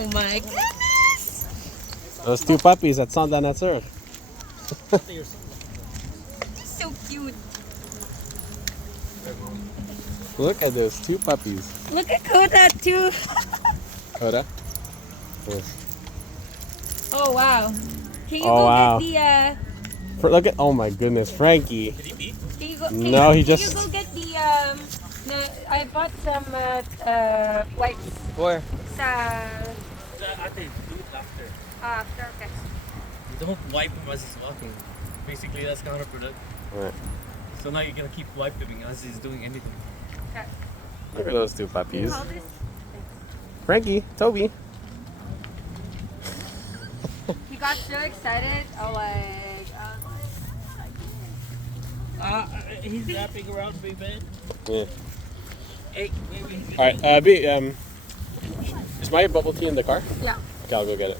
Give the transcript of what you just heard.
Oh my goodness! Those two puppies at Santa Natsur. So cute. Look at those two puppies. Look at Koda too. Koda? Yes. Oh wow. Can you Oh, go wow. get Look at, oh my goodness, Frankie. the can you go, No, he can just- you go get I bought some wipes Where? sa Ate, do it after. after okay. You don't wipe him as he's walking. Basically, that's counterproductive. Right. So now you're gonna keep wiping him as he's doing anything. Okay. Look at those two puppies. Hold this. Frankie, Toby. He got so excited. Oh like He's wrapping around me, man. Yeah. Hey, wait. Alright, B, is my bubble tea in the car? yeah. Okay, I'll go get it.